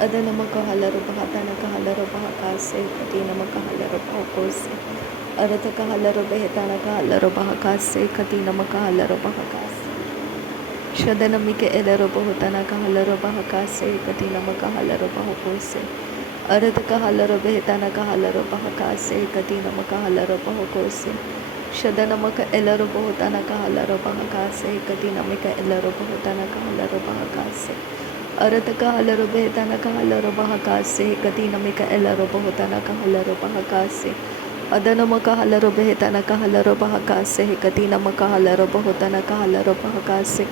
Adanamakahalaro Bahatanakahalaro Bahakase, Katinamakahalaro Bahakose, Aratakahalaro Behetanakalaro Bahakase, Katinamakahalaro Bahakase, Shadanamike Elaro Bahutanakahalaro Bahakase, Katinamakahalaro Bahakose, Aratakahalaro Behetanakahalaro Bahakase, Katinamakahalaro Bahakose, Shadanamaka Elaro Bahutanakahalaro Bahakase, Katinamika Elaro Bahutanakahalaro Bahakase, Aratakahalaro Behetanakahalaro Bahakase, Katinamika Elaro Bahutanakahalaro Bahakase, Adanamakahalaro Behetanakahalaro Bahakase, Katinamakahalaro Bahutanakahalaro Bahakase,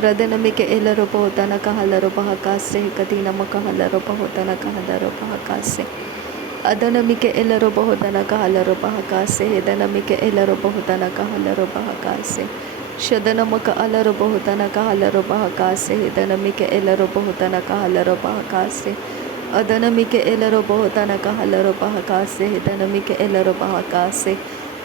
Radanamike Elaro Bahutanakahalaro Bahakase, Katinamakahalaro Bahutanakahalaro Bahakase, Adanamike Elaro Bahutanakahalaro Bahakase, Danamike Elaro Bahutanakahalaro Bahakase, Shadanamaka Alaro Bahutanakahalaro Bahakase, Danamike Elaro Bahutanakahalaro Bahakase, Adanamike Elaro Bahutanakahalaro Bahakase, Danamike Elaro Bahakase,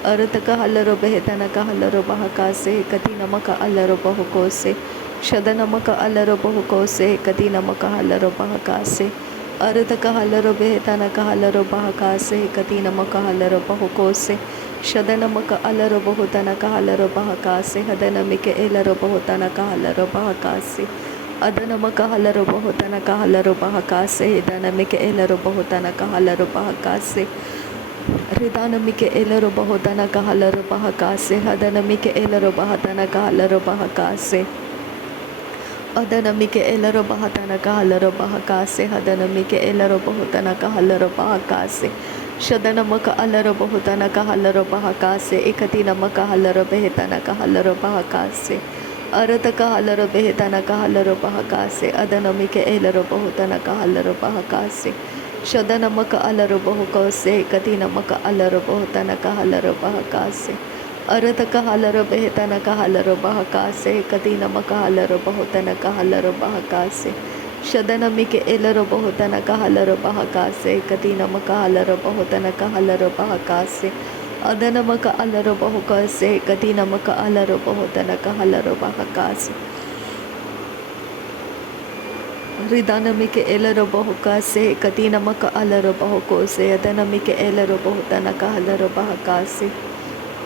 Aratakahalaro Behetanakahalaro Bahakase, Katinamaka Alaro Bahukose, Shadanamaka Alaro Bahukose, Katinamaka Halaro Bahakase, Aratakahalaro Behetanakahalaro Bahakase, Katinamaka Halaro Bahukose, Shadanamaka Alaro Bahutanakahalaro Bahakase, Hadanamike Elaro Bahutanakahalaro Bahakase, Adanamakahalaro Bahutanakahalaro Bahakase, Danamike Elaro Bahutanakahalaro Bahakase, Ridanamike Elaro Bahutanakahalaro Bahakase, Hadanamike Elaro Bahutanakahalaro Bahakase, Adanamike Elaro Bahutanakahalaro Bahakase, Hadanamike Elaro Bahutanakahalaro Bahakase, Shadanamaka Alaro Bahutanakahalaro Bahakase, Ekatinamakahalaro Behetanakahalaro Bahakase, Aratakahalaro Behetanakahalaro Bahakase, Adanamike Elaro Bahutanakahalaro Bahakase, Shadanamaka Alaro Bahukose, Katinamaka Alaro Bahutanakahalaro Bahakase, Aratakahalaro Behetanakahalaro Bahakase, Katinamakahalaro Bahutanakahalaro Bahakase, Shadanamike Elaro Bahutanakahalaro Bahakase, Katinamakahalaro Bahutanakahalaro Bahakase, Adanamaka Alaro Bahukase, Katinamaka Alaro Bahutanakahalaro Bahakase, Ridanamike Elaro Bahukase, Katinamaka Alaro Bahukose, Adanamike Elaro Bahutanakahalaro Bahakase,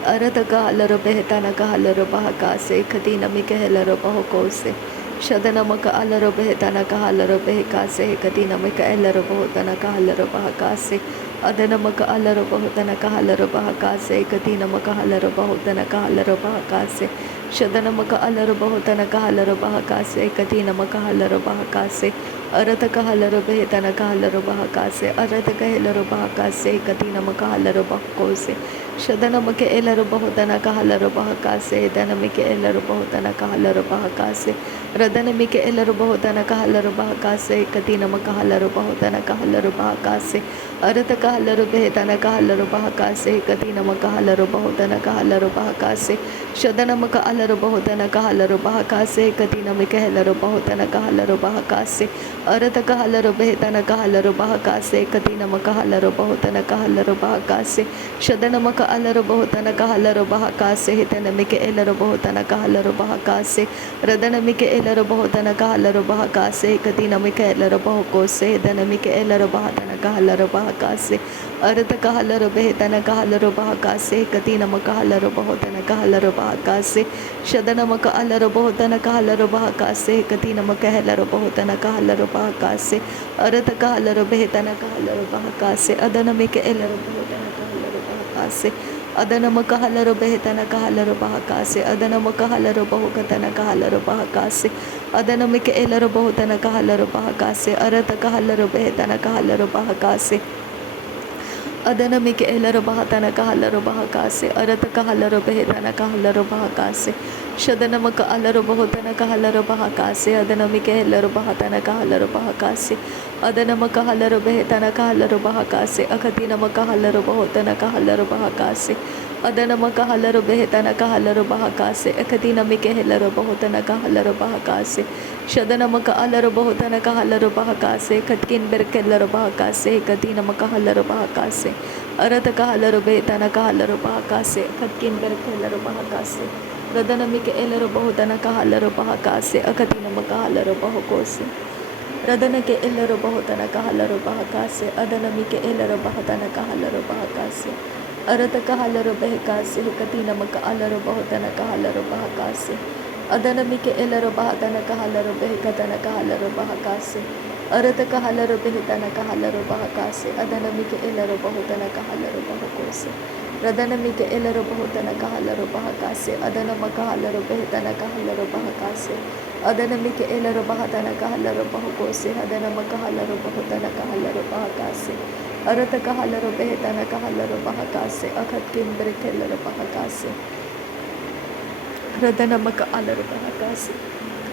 Aratakahalaro Behetanakahalaro Bahakase, Katinamike Elaro Bahukose, Shadanamaka Alaro Behetanakahalaro Behekase, Katinamika Elaro Bahutanakahalaro Bahakase, Adanamaka Alaro Bahutanakahalaro Bahakase, Katinamakahalaro Bahutanakahalaro Bahakase, Shadanamaka Alaro Bahutanakahalaro Bahakase, Katinamakahalaro Bahakase, Aratakahalaro Behetanakahalaro Bahakase, Aratakahalaro Bahakase, Katinamakahalaro Bahakose, Shadanamake Elaro Bahutanakahalaro Bahakase, Danamike Elaro Bahutanakahalaro Bahakase, Radanamike Elaro Bahutanakahalaro Bahakase, Katinamakahalaro Bahutanakahalaro Bahakase, Aratakahalaro Behetanakahalaro Bahakase, Katinamakahalaro Bahutanakahalaro Bahakase, Shadanamaka Alaro Bahutanakahalaro Bahakase, Katinamike Elaro Bahutanakahalaro Bahakase, Aratakahalaro Behetanakahalaro Bahakase, Katinamakahalaro Bahutanakahalaro Bahakase, Shadanamaka Alaro Bahutanakahalaro Bahakase, Hitanamike Elaro Bahutanakahalaro Bahakase, Radanamike Elaro Bahutanakahalaro Bahakase, Katinamike Elaro Bahukose, Danamike Elaro Bahutanakahalaro Bahakase, Aratakahalaro Behetanakahalaro Bahakase, Katinamakahalaro Bahutanakahalaro Bahakase, Shadanamaka Alaro Bahutanakahalaro Bahakase, Katinamakahalaro Bahutanakahalaro Bahakase, Aratakahalaro Behetanakahalaro Bahakase, Adanamike Elaro Bahutanakahalaro Bahakase, Adanamakahalaro Behetanakahalaro Bahakase, Adanamakahalaro Bahukatanakahalaro Bahakase, Adanamike Elaro Bahutanakahalaro Bahakase, Aratakahalaro Behetanakahalaro Bahakase, Adanamike Elaro Bahatanakahalaro Bahakase, Aratakahalaro Behetanakahalaro Bahakase, Shadanamaka Alaro Bahutanakahalaro Bahakase, Adanamike Elaro Bahatanakahalaro Bahakase, Adanamakahalaro Behetanakahalaro Bahakase, Akatinamakahalaro Bahutanakahalaro Bahakase, Adanamakahalaro Behetanakahalaro Bahakase, Akatinamike Elaro Bahutanakahalaro Bahakase, Shadanamaka Alaro Bahutanakahalaro Bahakase, Katkin Berkelaro Bahakase, Katinamakahalaro Bahakase, Aratakahalaro Behetanakahalaro Bahakase, Katkin Berkelaro Bahakase, Radanamike Elaro Bahutanakahalaro Bahakase, Akatinamakahalaro Bahakose, Radanake elero bahotana kahalaro bahakase. Adanamike elero bahatana kahalaro bahakase. Arata kahalaro behekase. Hekatina maka alaro bahotana kahalaro bahakase. Adanamike elero bahatana kahalaro behekatana kahalaro bahakase. Arata kahalaro behitana kahalaro bahakase. Adanamike elero bahotana kahalaro bahakose. Radanamike elero bahotana kahalaro bahakase. Adanama kahalaro behitana kahalaro bahakase. Adanamike elero bahatana kahalaro bahakose. Adanama kahalaro bahotana kahalaro bahakase. Arata kahalaro behitana kahalaro bahakase. Akat kimbre kelero bahakase. Radanamaka alaro bahakase.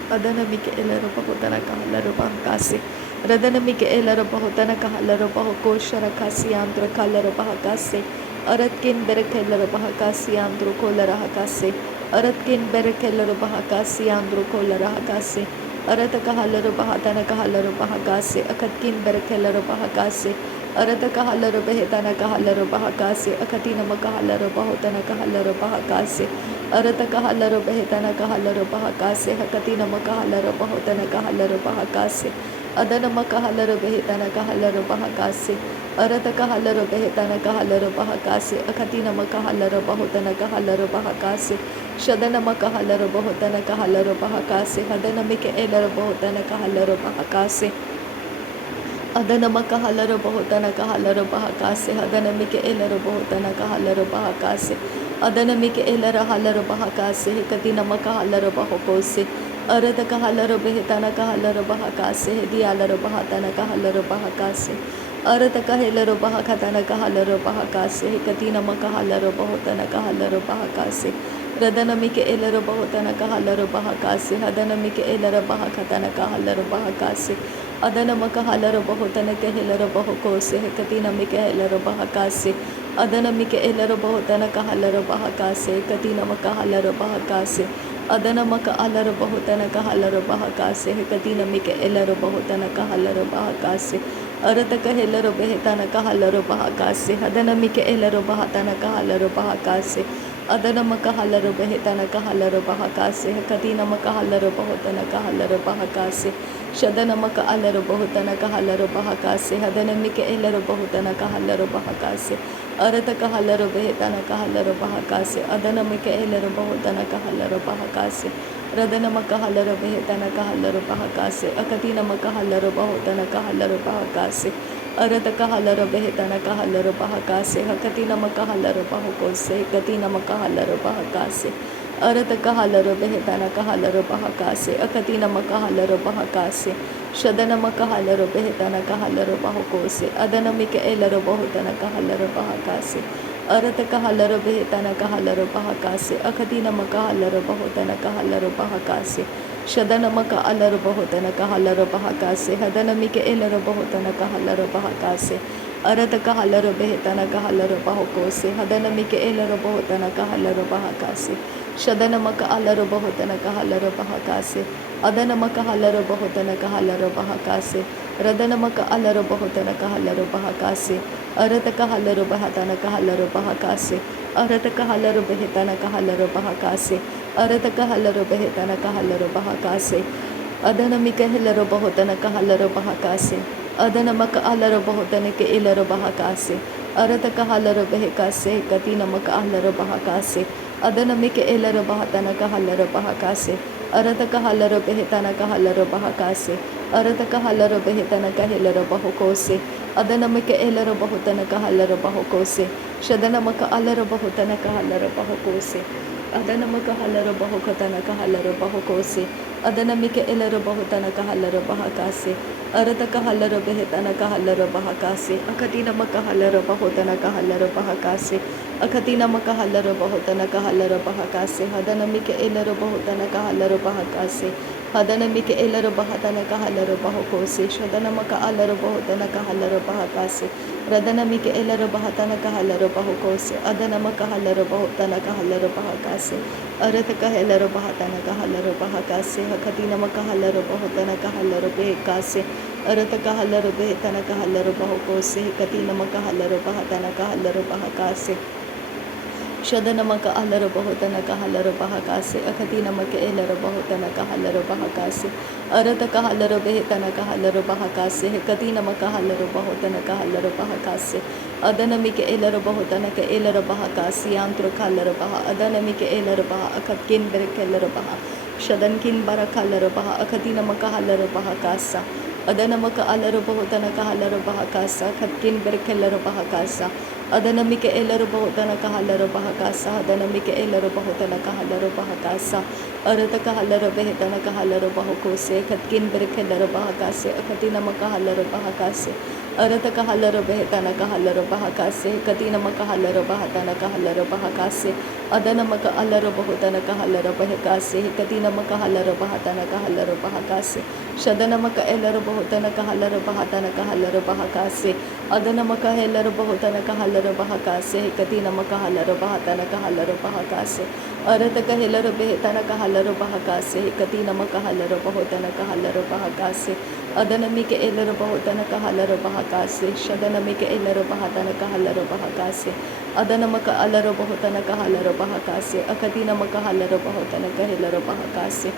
Adanamike elero bahotana kahalaro bahakase. Radanamike elero bahotana kahalaro bahakosha rakasi andra kalaro bahakase. Aratkin berekelero bahakasi andro kola rahakase. Aratkin berekelero bahakasi andro kola rahakase. Arata kahalaro bahatana kahalaro bahakase. Akatkin berekelero bahakase. Arata kahalaro behetana kahalaro bahakase. Akatina makahalaro bahotana kahalaro bahakase. Arata kahalaro behetana kahalaro bahakase. Hakatina makahalaro bahotana kahalaro bahakase. Adana makahalaro behetana kahalaro bahakase. Arata kahalaro behetana kahalaro bahakase. Akatina makahalaro bahotana kahalaro bahakase. Shadana makahalaro bahotana kahalaro bahakase. Hadana mike elaro bahotana kahalaro bahakase. Adana makahalaro bahotana kahalaro bahakase. Hadana mike elaro bahotana kahalaro bahakase. Adana mike elara halaro bahakase. Hekatina makahalaro bahakose. Arata kahalaro behetana kahalaro bahakase. Hedialaro bahatana kahalaro bahakase. Arata kahelaro bahakatana kahalaro bahakase. Hekatina makahalaro bahotana kahalaro bahakase. Radana mike elaro bahotana kahalaro bahakase. Hadana mike elara bahakatana kahalaro bahakase. Adana makahalaro bahotana kahelaro bahakose. Hekatina mike elaro bahakase. Adana mike elaro bahotana kahalaro bahakase. Hekatina makahalaro bahakase. Adana maka alaro bahotana kahalaro bahakase. Hekatina mike elaro bahotana kahalaro bahakase. Arata kahelaro behetana kahalaro bahakase. Hadana mike elaro bahatana kahalaro bahakase. Adana makahalaro behetana kahalaro bahakase. Hekatina makahalaro bahotana kahalaro bahakase. Shadana maka alaro bahotana kahalaro bahakase. Hadana mike elaro bahotana kahalaro bahakase. Arata kahalaro behetana kahalaro bahakase. Adana mike elaro bahotana kahalaro bahakase. Radana makahalaro behetana kahalaro bahakase. Akatina makahalaro bahotana kahalaro bahakase. Arata kahalaro behetana kahalaro bahakase. Hakatina makahalaro bahakose. Katina makahalaro bahakase. Arata kahalaro behetana kahalaro bahakase. Akatina makahalaro bahakase. Shadana makahalaro behetana kahalaro bahakose. Adana mike elaro bahotana kahalaro bahakase. Arata kahalaro behetana kahalaro bahakase. Akatina makahalaro bahotana kahalaro bahakase. Shadana maka alaro bahotana kahalaro bahakase. Hadana mike elaro bahotana kahalaro bahakase. Arata kahalaro behetana kahalaro bahakose. Hadana mike elaro bahotana kahalaro bahakase. Shadana maka alaro bahotana kahalaro bahakase. Adana maka halaro bahotana kahalaro bahakase. Radana maka alaro bahotana kahalaro bahakase. Arata kahalaro bahatana kahalaro bahakase. Arata kahalaro behetana kahalaro bahakase. Arata kahalaro behetana kahalaro bahakase. Adana mika helaro bahotana kahalaro bahakase. Adana maka alaro bahotana ke ilaro bahakase. Arata kahalaro behekase. Katina maka alaro bahakase. Adana mika elaro bahatana kahalaro bahakase. Arata kahalaro behetana kahalaro bahakase. Arata kahalaro behetana kahalaro bahakose. Adana mika elaro bahotana kahalaro bahakose. Shadana maka alaro bahotana kahalaro bahakose. Adana maka halaro bahokatana kahalaro bahakose. Adana mika elaro bahotana kahalaro bahakase. Arata kahalaro behetana kahalaro bahakase. Akatina maka halaro bahotana kahalaro bahakase. Akatina maka halaro bahotana kahalaro bahakase. Hadana mika elaro bahotana kahalaro bahakase. Hadana mika elaro bahatana kahalaro bahakose. Shadana maka alaro bahotana kahalaro bahakase. Radana mika elaro bahatana kahalaro bahakose. Adana maka halaro bahotana kahalaro bahakase. Arata kahalaro bahatana kahalaro bahakase. Hakatina maka halaro bahotana kahalaro behekase. Arata kahalaro behetana kahalaro bahakose. Hakatina maka halaro bahatana kahalaro bahakase. Shadanamak alaro bahotana halaro bahakase, Akadinamak elero bahotana halaro bahakase, Arataka halaro behetana halaro bahakase, Hekadinamak halaro bahotana halaro bahakase, Adanamik elero bahotana elero bahakasi, Antro kalaro baha, Adanamik elero baha, Akatkin berekelero baha, Shadankin barakalaro baha, Akadinamak halaro bahakasa. Adanamaka alaro bahotana halaro bahakasa, Katkin berekelero bahakasa. Adanamika elero bahotana halaro bahakasa, Adanamika elero bahotana halaro bahakasa, Arataka halaro behetana halaro bahakose, Katkin berekelero bahakase, Akatina maka halaro bahakase, Arataka halaro behetana halaro bahakase, Katina maka halaro bahatana halaro bahakase, Adanamaka alaro bahotana halaro bahakase, Katina maka halaro bahatana halaro bahakase, Shadanamaka elero bahotana halaro bahatana halaro bahakase, Adanamaka helero bahotana halaro bahakase, Katina maka halaro bahatana halaro bahakase, Arataka helero behetana halaro bahakase, Katina maka halaro bahotana halaro bahakase, Adanamika elero bahotana halaro bahakase, Shadanamika elero bahatana halaro bahakase, Adanamaka alaro bahotana halaro bahakase, Akatina maka halaro bahotana helero bahakase,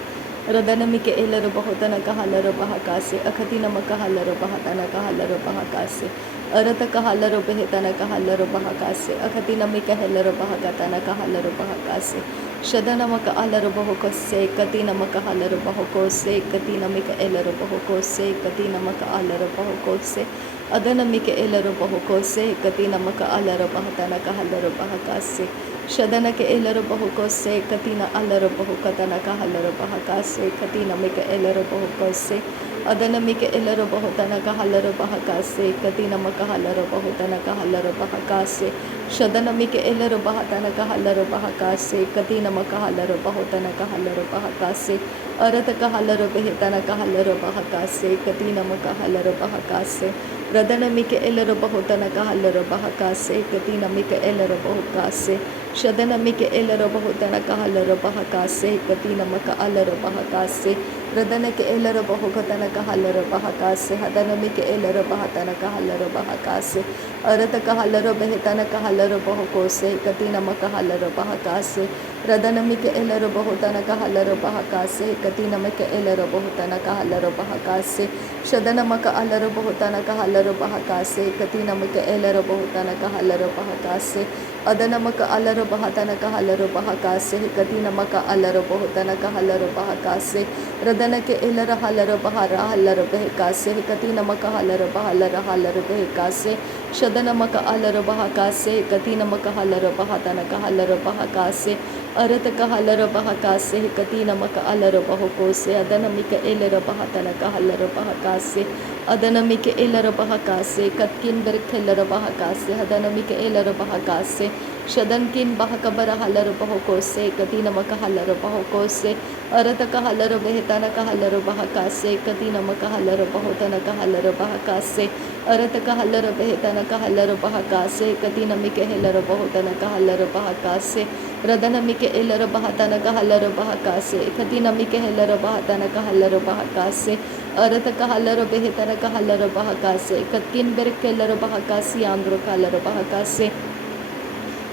Radanamika elero bahotana halaro bahakase, Akatina maka halaro bahatana halaro bahakase, Arataka halaro behetana halaro bahakase, Akatina mika helero bahakatana halaro bahakase, Shadana maka alaro bahokose, Katina maka halaro bahokose, Katina mika elero bahokose, Katina maka alaro bahokose, Adana mika elero bahokose, Katina maka alaro bahatana halaro bahakase, Shadana ke elero bahokose, Katina alaro bahokatana halaro bahakase, Katina mika elero bahokose, Adana mika elero bahotana halaro bahakase, Katina maka halaro bahotana halaro bahakase, Shadana mika elero bahatana halaro bahakase, Katina maka halaro bahotana halaro bahakase, Arataka halaro behetana halaro bahakase, Katina maka halaro bahakase, Radana mika elero bahotana halaro bahakase, Katina mika elero bahakase, Shadana mika elero bahotana halaro bahakase, Katina maka alaro bahakase, Radana ke elero bahokatana halaro bahakase, Hadana mika elero bahatana halaro bahakase, Arataka halaro behetana halaro bahakose, Katina maka halaro bahakase, Radana mika elero bahotana halaro bahakase, Katina mika elero bahotana halaro bahakase, Shadana maka alaro bahotana halaro bahakase, Katina mika elero bahotana halaro bahakase, Adana maka alaro bahatana halaro bahakase, Katina maka alaro bahotana halaro bahakase, Radana ke elera halaro bahara halaro behekase, Katina maka halaro bahalara halaro behekase, Shadana maka alaro bahakase, Katina maka halaro bahatana halaro bahakase, Arataka halaro bahakase, Katina maka alaro bahokose, Adana mika elera bahatana halaro bahakase, Adana mika elera bahakase, Katkin berkelera bahakase, Adana mika elera bahakase, Shadankin bahakabara halaro bahokose, Katina maka halaro bahokose, Arataka halaro behetana halaro bahakase, Katina maka halaro bahotana halaro bahakase, Arataka halaro behetana halaro bahakase, Katina mika helaro bahotana halaro bahakase, Radana mika elaro bahatana halaro bahakase, Katina mika helaro bahatana halaro bahakase, Arataka halaro behetana halaro bahakase, Katkin berkelero bahakasi, Andro kalaro bahakase,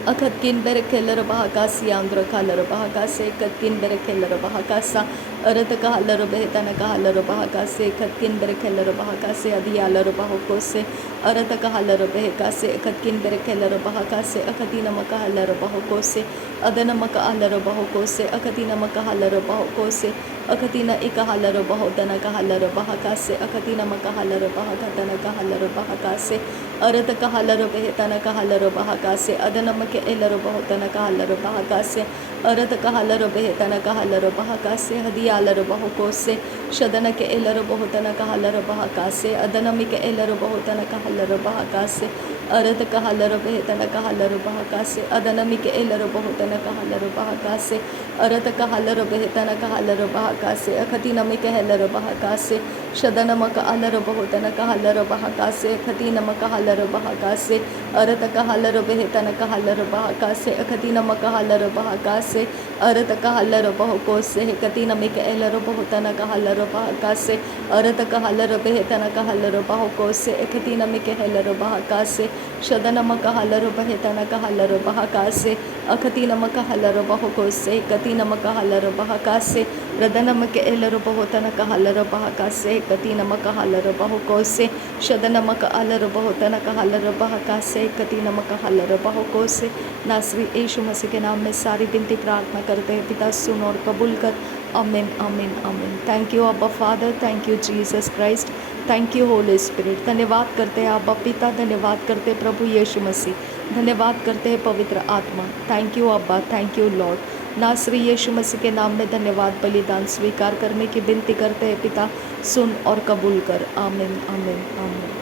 Akatkin berekelero bahakasi, Andro kalaro bahakase, Katkin berekelero bahakasa, Arataka halaro behetana halaro bahakase, Katkin berekelero bahakase, Adialaro bahokose, Arataka halaro behekase, Katkin berekelero bahakase, Akatina maka halaro bahokose, Adana maka halaro bahokose, Akatina maka halaro bahokose, Akatina ika halaro bahodana halaro bahakase, Akatina maka halaro bahakatana halaro bahakase, Arataka halaro behetana halaro bahakase, Adana maka elaro bahotana halaro bahakase, Arataka halaro behetana halaro bahakase, Hadialaro bahokose, Shadana ke elaro bahotana halaro bahakase, Adana mika elaro bahotana halaro bahakase, Arataka halaro behetana halaro bahakase, Adana mika elaro bahotana halaro bahakase, Arataka halaro behetana halaro bahakase, Akatina mika helaro bahakase, Shadana maka alaro bahotana halaro bahakase, Katina maka halaro bahakase, Arataka halaro behetana halaro bahakase, Akatina maka halaro bahakase, Arataka halaro bahokose, Katina mika elaro bahotana halaro bahakase, Arataka halaro behetana halaro bahokose, Katina mika helaro bahakase, Shadana maka halaro behetana halaro bahakase, अखती नमक huller बहो से कति नमक huller बहका से रदनमक एलर बहुतन Kahler बहका से कति नमक हलर बहो से शद नमक अलर बहुतन कहलर बहका से कति नमक हलर बहो से। नासरी यीशु मसीह के नाम में सारी विनती प्रार्थना करते हैं पिता, सुन और कबूल कर। आमीन आमीन आमीन। थैंक यू अब्बा father, thank you Jesus Christ, thank you Holi spirit. धन्यवाद करते हैं अब्बा पिता, धन्यवाद करते हैं प्रभु यीशु मसीह, धन्यवाद करते हैं पवित्र आत्मा। थैंक यू अब्बा, थैंक यू लॉर्ड। नासरी यीशु मसीह के नाम में धन्यवाद, बलिदान स्वीकार करने की विनती करते हैं पिता, सुन और कबूल कर। आमीन आमीन आमीन।